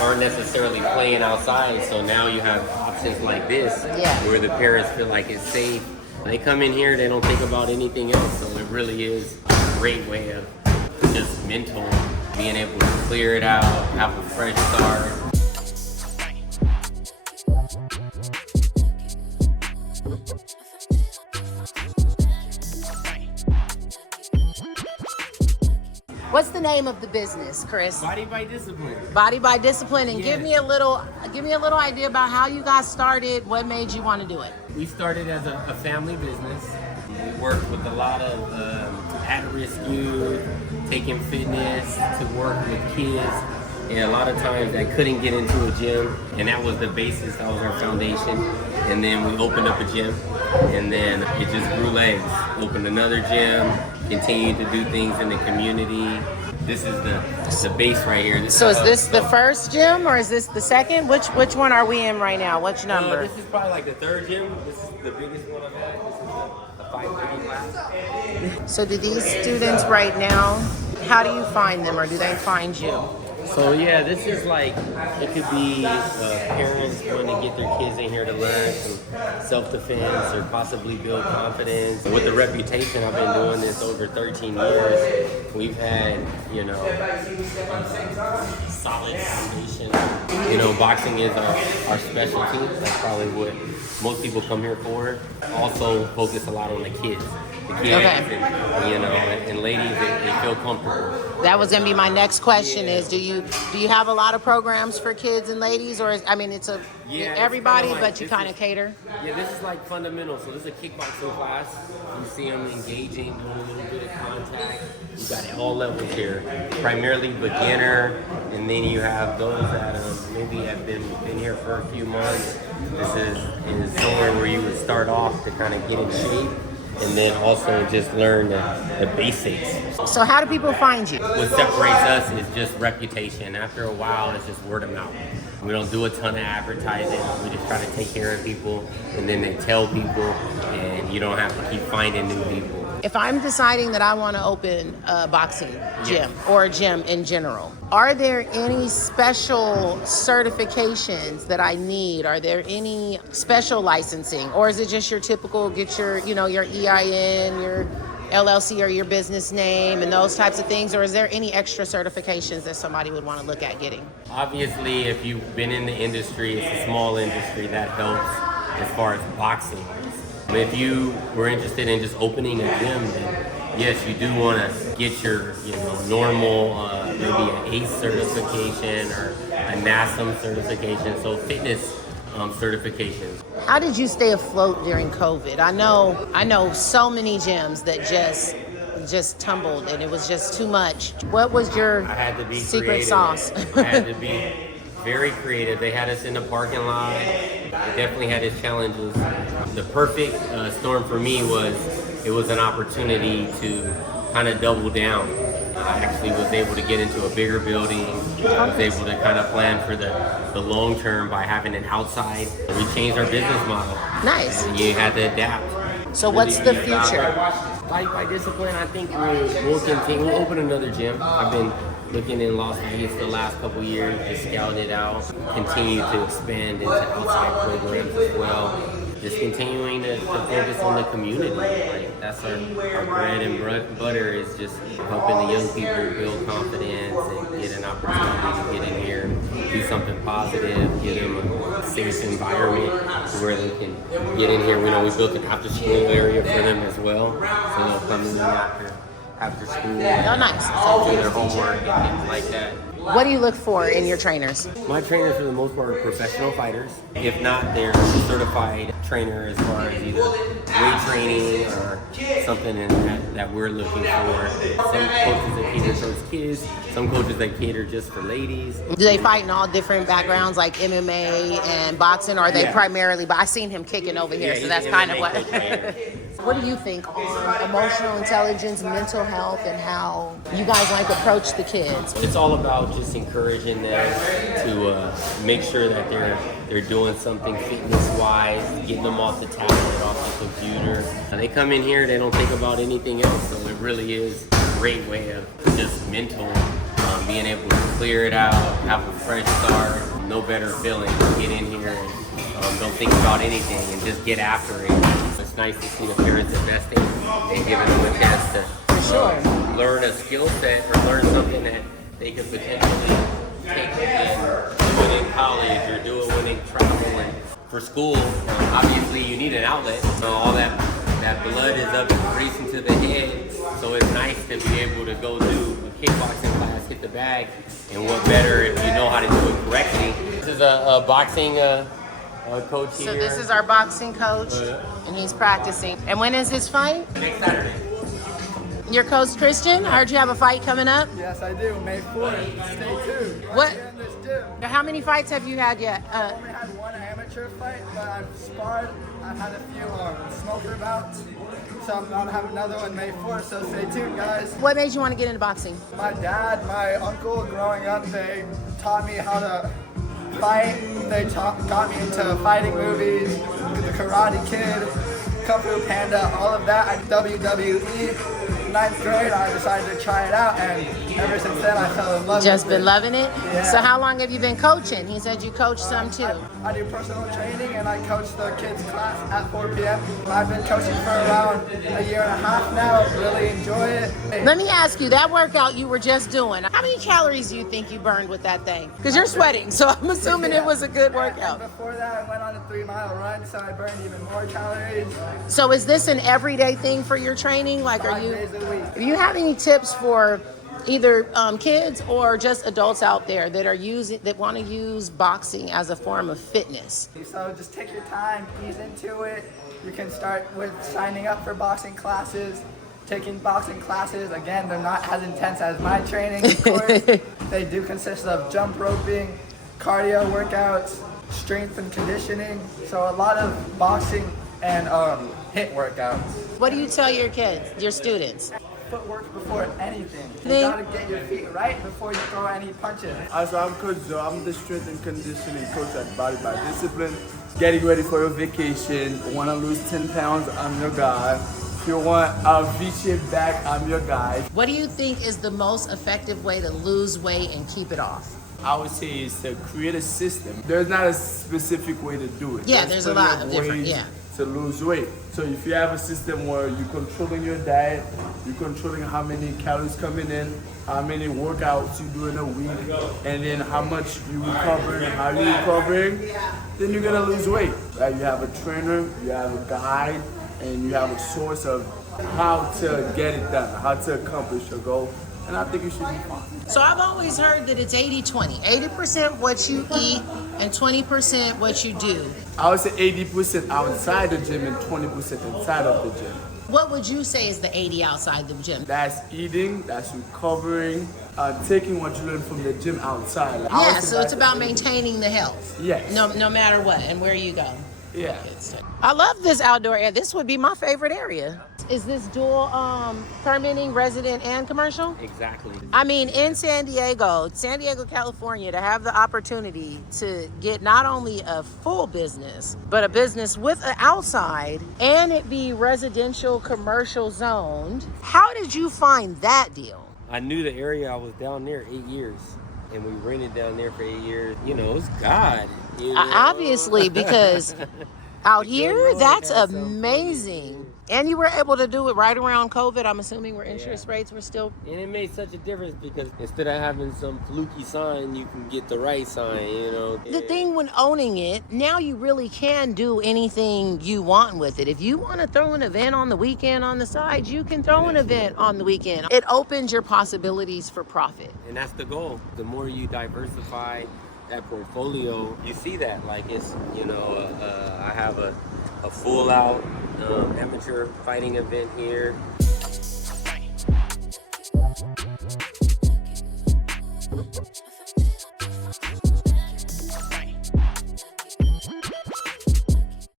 aren't necessarily playing outside, so now you have options like this where the parents feel like it's safe. They come in here, they don't think about anything else, so it really is a great way of just mental, being able to clear it out, have a fresh start. What's the name of the business, Chris? Body by Discipline. Body by Discipline, and give me a little idea about how you guys started. What made you want to do it? We started as a family business. We worked with a lot of at-risk youth, taking fitness to work with kids. And a lot of times I couldn't get into a gym, and that was the basis, that was our foundation. And then we opened up a gym, and then it just grew legs. Opened another gym, continued to do things in the community. This is the base right here. So is this the first gym, or is this the second? Which one are we in right now? Which number? This is probably like the third gym. This is the biggest one I've had. This is a 530 class. So do these students right now, how do you find them, or do they find you? So yeah, this is like, it could be parents wanting to get their kids in here to learn some self-defense or possibly build confidence. With the reputation, I've been doing this over 13 years. We've had, solid foundation. Boxing is our specialty. That's probably what most people come here for. Also focus a lot on the kids. The kids and ladies, they feel comfortable. That was gonna be my next question. Is do you have a lot of programs for kids and ladies, or it's everybody, but you kind of cater? Yeah, this is like fundamental. So this is a kickboxing class. You see them engaging, doing a little bit of contact. You got it all levels here. Primarily beginner, and then you have those that maybe have been here for a few months. This is somewhere where you would start off to kind of get in shape, and then also just learn the basics. So how do people find you? What separates us is just reputation. After a while, it's just word of mouth. We don't do a ton of advertising. We just try to take care of people, and then they tell people, and you don't have to keep finding new people. If I'm deciding that I want to open a boxing gym or a gym in general, are there any special certifications that I need? Are there any special licensing, or is it just your typical get your EIN, your LLC, or your business name and those types of things, or is there any extra certifications that somebody would want to look at getting? Obviously, if you've been in the industry, it's a small industry, that helps as far as boxing. But if you were interested in just opening a gym, then yes, you do want to get your normal maybe an ACE certification or a NASM certification, so fitness certifications. How did you stay afloat during COVID? I know so many gyms that just tumbled, and it was just too much. What was your secret creative. sauce? I had to be very creative. They had us in the parking lot. It definitely had its challenges. The perfect storm for me it was an opportunity to kind of double down. I actually was able to get into a bigger building. I was able to kind of plan for the long term by having an outside. We changed our business model. Nice. And you had to adapt. So what's the future? By Discipline, I think we'll continue. We'll open another gym. I've been looking in Las Vegas the last couple years, just scouting it out, continue to expand into outside programs as well. Just continuing to focus on the community. Like, that's our bread and butter, is just helping the young people build confidence and get an opportunity to get in here and do something positive, give them a safe environment where they can get in here. We built an after school area for them as well, so they'll come in after school. Oh, nice. Do their homework and things like that. What do you look for in your trainers? My trainers, for the most part, are professional fighters. If not, they're certified trainer as far as either weight training or something that we're looking for. Some coaches that cater towards kids, some coaches that cater just for ladies. Do they fight in all different backgrounds, like MMA and boxing, or are they primarily? But I've seen him kicking over here, so that's kind of what. What do you think on emotional intelligence, mental health, and how you guys approach the kids? It's all about just encouraging them to make sure that they're doing something fitness-wise, getting them off the tablet, off the computer. When they come in here, they don't think about anything else, so it really is a great way of just mental being able to clear it out, have a fresh start, no better feeling to get in here and don't think about anything and just get after it. It's nice to see the parents investing and giving them a chance to learn a skill set or learn something that they could potentially take and do it in college or do it when they travel. And for school, obviously you need an outlet. So all that blood is up racing to the head. So it's nice to be able to go do a kickboxing class, hit the bag, and what better if you know how to do it correctly. This is a boxing coach here. So this is our boxing coach, and he's practicing. And when is his fight? Next Saturday. Your coach Christian, I heard you have a fight coming up. Yes, I do. May 4th. Stay tuned. What? Here in this gym. How many fights have you had yet? I only had one amateur fight, but I've sparred. I've had a few smoker bouts. So I'm going to have another one May 4th, so stay tuned, guys. What made you want to get into boxing? My dad, my uncle, growing up, they taught me how to fight. They got me into fighting movies, The Karate Kid, Kung Fu Panda, all of that. I WWE. 9th grade, I decided to try it out, and ever since then, I fell in love with it. Just been loving it? Yeah. So how long have you been coaching? He said you coach some too. I do personal training, and I coach the kids' class at 4 p.m. I've been coaching for around a year and a half now. Really enjoy it. Let me ask you, that workout you were just doing, how many calories do you think you burned with that thing? Because you're sweating, so I'm assuming it was a good workout. And before that, I went on a 3-mile run, so I burned even more calories. So is this an everyday thing for your training? Like, 5 days a week. Do you have any tips for either kids or just adults out there that want to use boxing as a form of fitness? So just take your time, ease into it. You can start with signing up for boxing classes, taking boxing classes. Again, they're not as intense as my training, of course. They do consist of jump roping, cardio workouts, strength and conditioning. So a lot of boxing and HIIT workouts. What do you tell your kids, your students? Footwork before anything. You gotta get your feet right before you throw any punches. So I'm Coach Joe. I'm the strength and conditioning coach at Body by Discipline. Getting ready for your vacation. Want to lose 10 pounds? I'm your guy. If you want a V-shaped back, I'm your guy. What do you think is the most effective way to lose weight and keep it off? I would say is to create a system. There's not a specific way to do it. Yeah, there's a lot of different, ways yeah. to lose weight. So if you have a system where you're controlling your diet, you're controlling how many calories coming in, how many workouts you do in a week, and then how much you recovering and how you're recovering, then you're gonna lose weight. Right? You have a trainer, you have a guide, and you have a source of how to get it done, how to accomplish your goal. And I think it should be fun. So I've always heard that it's 80-20. 80% what you eat and 20% what you do. I would say 80% outside the gym and 20% inside of the gym. What would you say is the 80 outside the gym? That's eating, that's recovering, taking what you learn from the gym outside. Yeah, so it's about maintaining the health. Yes. No matter what and where you go. Yeah. I love this outdoor area. This would be my favorite area. Is this dual permitting, resident and commercial? Exactly. I mean, in San Diego, California, to have the opportunity to get not only a full business, but a business with an outside and it be residential, commercial zoned. How did you find that deal? I knew the area. I was down there 8 years, and we rented down there for 8 years. You know, it's God. You know? Obviously, because out here, that's amazing. And you were able to do it right around COVID, I'm assuming, where interest rates were still... And it made such a difference because instead of having some fluky sign, you can get the right sign, you know. The thing when owning it, now you really can do anything you want with it. If you want to throw an event on the weekend on the side, you can throw an event on the weekend. It opens your possibilities for profit. And that's the goal. The more you diversify that portfolio, you see that. Like it's, you know, I have a full out amateur fighting event here.